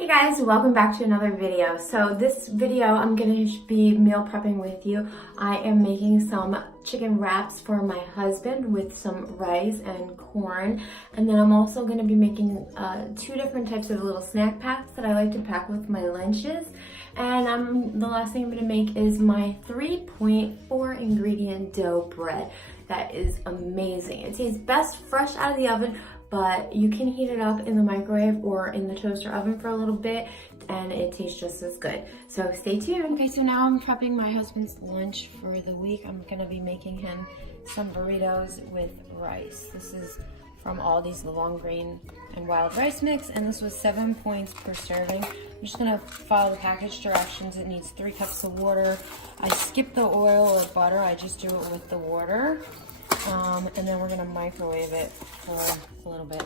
Hey guys, welcome back to another video. So this video I'm gonna be meal prepping with you. I am making some chicken wraps for my husband with some rice and corn, and then I'm also gonna be making two different types of little snack packs that I like to pack with my lunches. And the last thing I'm gonna make is my 3.4 ingredient dough bread. That is amazing. It tastes best fresh out of the oven, but you can heat it up in the microwave or in the toaster oven for a little bit and it tastes just as good. So stay tuned. Okay, so now I'm prepping my husband's lunch for the week. I'm gonna be making him some burritos with rice. This is from Aldi's, the long grain and wild rice mix, and this was 7 points per serving. I'm just gonna follow the package directions. It needs 3 cups of water. I skip the oil or butter, I just do it with the water. And then we're gonna microwave it for a little bit.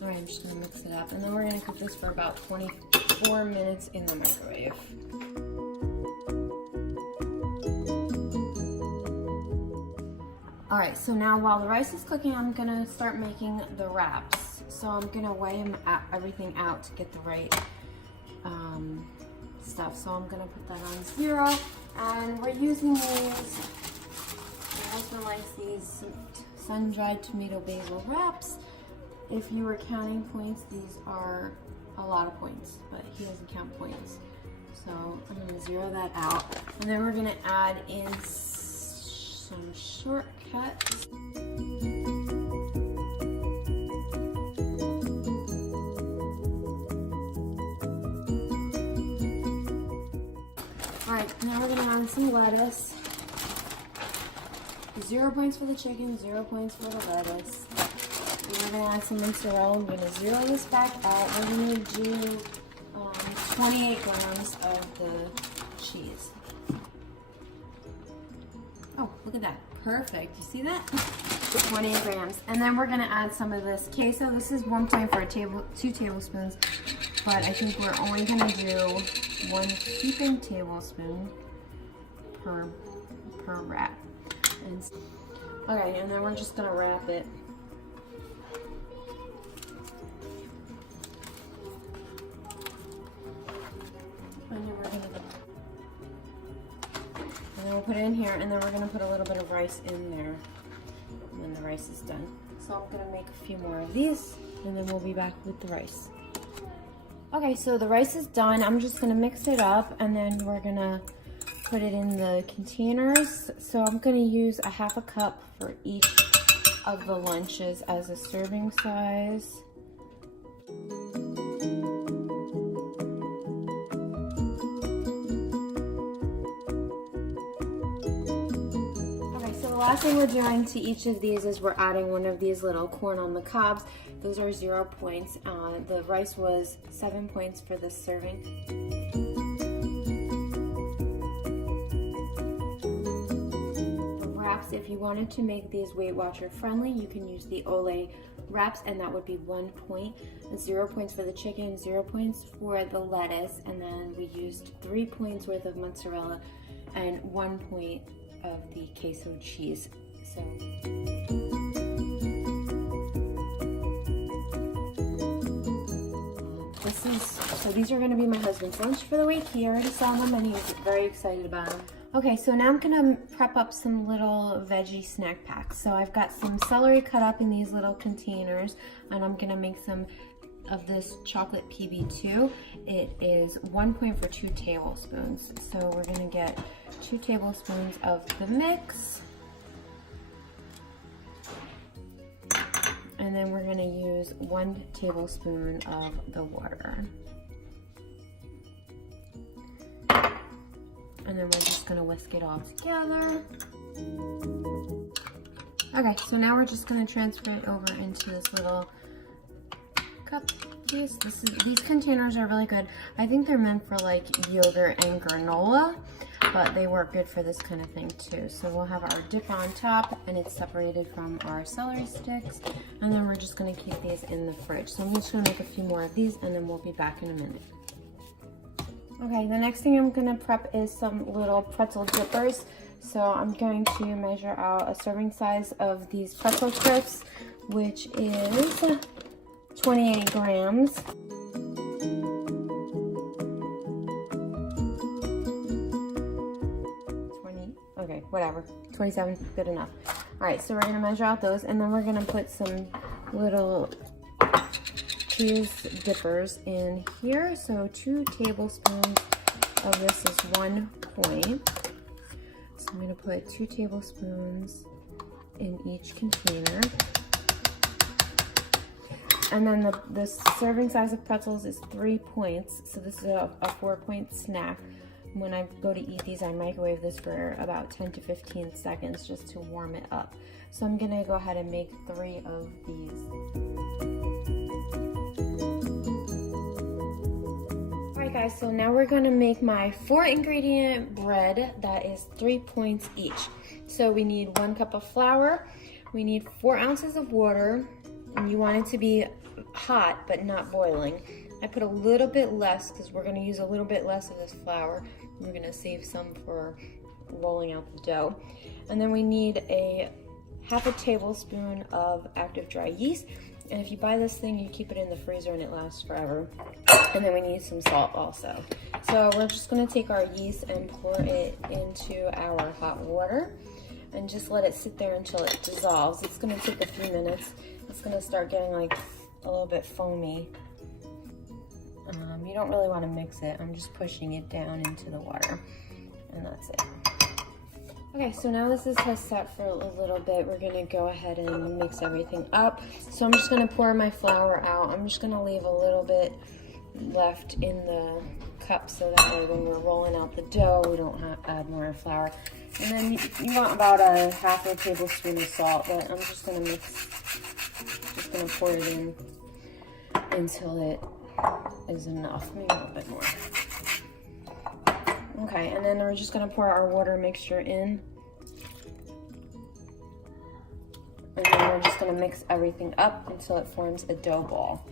All right, I'm just gonna mix it up. And then we're gonna cook this for about 24 minutes in the microwave. All right, so now while the rice is cooking, I'm gonna start making the wraps. So I'm gonna weigh everything out to get the right stuff. So I'm gonna put that on 0, and we're using these. My husband likes these sun-dried tomato basil wraps. If you were counting points, these are a lot of points, but he doesn't count points. So I'm gonna 0 that out, and then we're gonna add in some shortcuts. Alright, now we're gonna add some lettuce. 0 points for the chicken, 0 points for the lettuce. And we're gonna add some mozzarella. I'm gonna 0 this back out. We're gonna do 28 grams of the cheese. Oh, look at that. Perfect. You see that? 28 grams. And then we're gonna add some of this queso. This is 1 point for 2 tablespoons, but I think we're only gonna do 1 heaping tablespoon per wrap. Okay, and then we're just gonna wrap it. And then we'll put it in here, and then we're gonna put a little bit of rice in there when the rice is done. So I'm gonna make a few more of these, and then we'll be back with the rice. Okay, so the rice is done. I'm just gonna mix it up, and then we're gonna put it in the containers. So I'm gonna use a 1/2 cup for each of the lunches as a serving size. The last thing we're doing to each of these is we're adding one of these little corn on the cobs. Those are 0 points. The rice was 7 points for this serving. The wraps, if you wanted to make these Weight Watcher friendly, you can use the Ole wraps, and that would be 1 point. 0 points for the chicken, 0 points for the lettuce, and then we used 3 points worth of mozzarella and 1 point of the queso cheese. So these are going to be my husband's lunch for the week. He already saw them and he's very excited about them. Okay, so now I'm going to prep up some little veggie snack packs. So I've got some celery cut up in these little containers, and I'm going to make some of this chocolate PB2. It is 1 point for 2 tablespoons. So we're going to get 2 tablespoons of the mix. And then we're going to use 1 tablespoon of the water. And then we're just going to whisk it all together. Okay, so now we're just going to transfer it over into this little cup. These containers are really good. I think they're meant for like yogurt and granola, but they work good for this kind of thing too. So we'll have our dip on top, and it's separated from our celery sticks, and then we're just going to keep these in the fridge. So I'm just going to make a few more of these, and then we'll be back in a minute. Okay, the next thing I'm gonna prep is some little pretzel dippers. So I'm going to measure out a serving size of these pretzel crisps, which is 28 grams. 20, okay, whatever, 27, good enough. All right, so we're gonna measure out those, and then we're gonna put some little cheese dippers in here. So 2 tablespoons of this is 1 point. So I'm gonna put 2 tablespoons in each container. And then the serving size of pretzels is 3 points. So this is a 4-point snack. When I go to eat these, I microwave this for about 10 to 15 seconds just to warm it up. So I'm gonna go ahead and make 3 of these. Alright guys, so now we're gonna make my 4-ingredient bread that is 3 points each. So we need 1 cup of flour, we need 4 ounces of water, and you want it to be hot but not boiling. I put a little bit less because we're gonna use a little bit less of this flour. We're gonna save some for rolling out the dough. And then we need a half a tablespoon of active dry yeast. And if you buy this thing, you keep it in the freezer and it lasts forever. And then we need some salt also. So we're just gonna take our yeast and pour it into our hot water and just let it sit there until it dissolves. It's gonna take a few minutes. It's gonna start getting like a little bit foamy. You don't really want to mix it. I'm just pushing it down into the water, and that's it. Okay, so now this has set for a little bit. We're gonna go ahead and mix everything up. So I'm just gonna pour my flour out. I'm just gonna leave a little bit left in the cup so that way when we're rolling out the dough, we don't have to add more flour. And then you want about a half a tablespoon of salt, but I'm just gonna pour it in until it is enough, maybe a little bit more. Okay, and then we're just gonna pour our water mixture in. And then we're just gonna mix everything up until it forms a dough ball.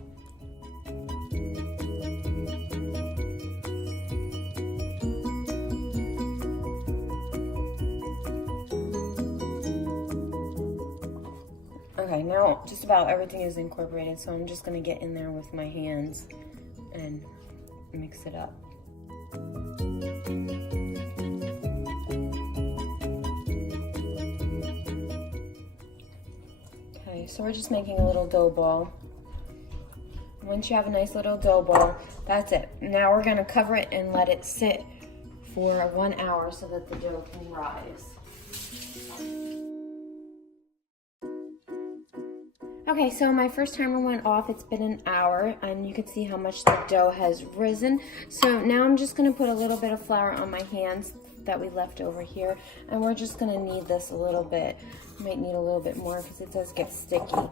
Okay, now just about everything is incorporated, so I'm just gonna get in there with my hands and mix it up. Okay, so we're just making a little dough ball. Once you have a nice little dough ball, that's it. Now we're gonna cover it and let it sit for 1 hour so that the dough can rise. Okay, so my first timer went off. It's been an hour, and you can see how much the dough has risen. So now I'm just gonna put a little bit of flour on my hands that we left over here, and we're just gonna knead this a little bit. Might need a little bit more because it does get sticky.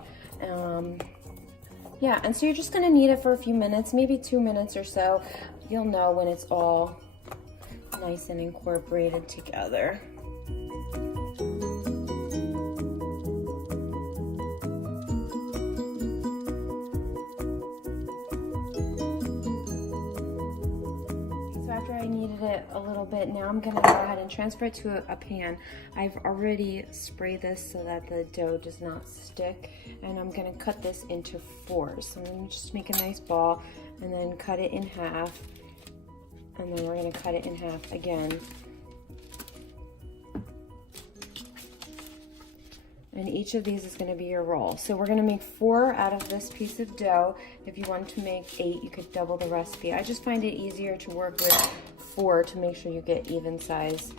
Yeah, and so you're just gonna knead it for a few minutes, maybe 2 minutes or so. You'll know when it's all nice and incorporated together. After I kneaded it a little bit, now I'm gonna go ahead and transfer it to a pan. I've already sprayed this so that the dough does not stick, and I'm gonna cut this into 4s. So I'm gonna just make a nice ball and then cut it in half, and then we're gonna cut it in half again. And each of these is gonna be your roll. So we're gonna make 4 out of this piece of dough. If you want to make 8, you could double the recipe. I just find it easier to work with 4 to make sure you get even size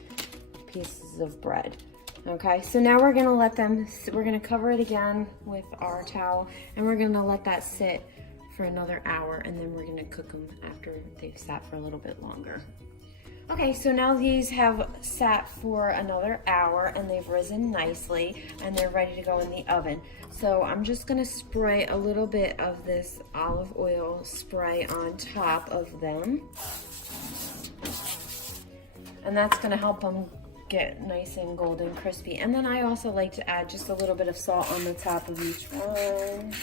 pieces of bread. Okay, so now we're gonna we're gonna cover it again with our towel, and we're gonna let that sit for another hour, and then we're gonna cook them after they've sat for a little bit longer. Okay, so now these have sat for another hour and they've risen nicely and they're ready to go in the oven. So I'm just gonna spray a little bit of this olive oil spray on top of them. And that's gonna help them get nice and golden crispy. And then I also like to add just a little bit of salt on the top of each one.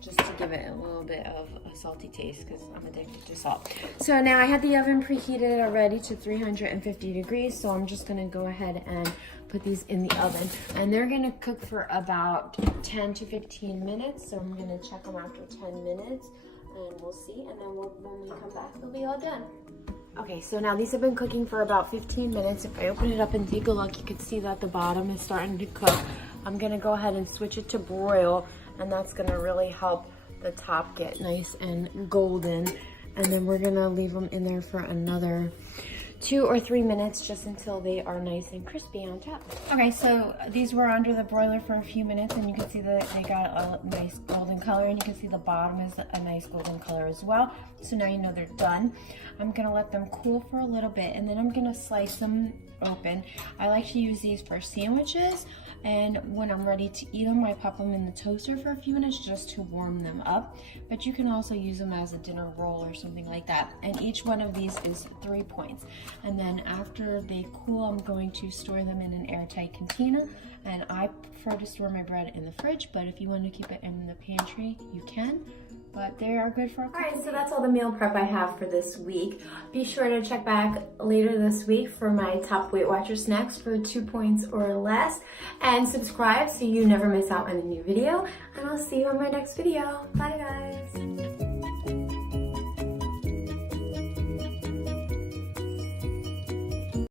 just to give it a little bit of a salty taste because I'm addicted to salt. So now I had the oven preheated already to 350 degrees, so I'm just gonna go ahead and put these in the oven. And they're gonna cook for about 10 to 15 minutes, so I'm gonna check them after 10 minutes and we'll see, and then when we come back, they'll be all done. Okay, so now these have been cooking for about 15 minutes. If I open it up and take a look, you can see that the bottom is starting to cook. I'm gonna go ahead and switch it to broil, and that's gonna really help the top get nice and golden. And then we're gonna leave them in there for another 2 or 3 minutes, just until they are nice and crispy on top. Okay, so these were under the broiler for a few minutes, and you can see that they got a nice golden color, and you can see the bottom is a nice golden color as well. So now you know they're done. I'm gonna let them cool for a little bit, and then I'm gonna slice them open. I like to use these for sandwiches, and when I'm ready to eat them, I pop them in the toaster for a few minutes just to warm them up. But you can also use them as a dinner roll or something like that. And each one of these is 3 points. And then after they cool, I'm going to store them in an airtight container. And I prefer to store my bread in the fridge, but if you want to keep it in the pantry, you can. But they are good for a couple. All right, so that's all the meal prep I have for this week. Be sure to check back later this week for my top Weight Watcher snacks for 2 points or less. And subscribe so you never miss out on a new video. And I'll see you on my next video. Bye, guys.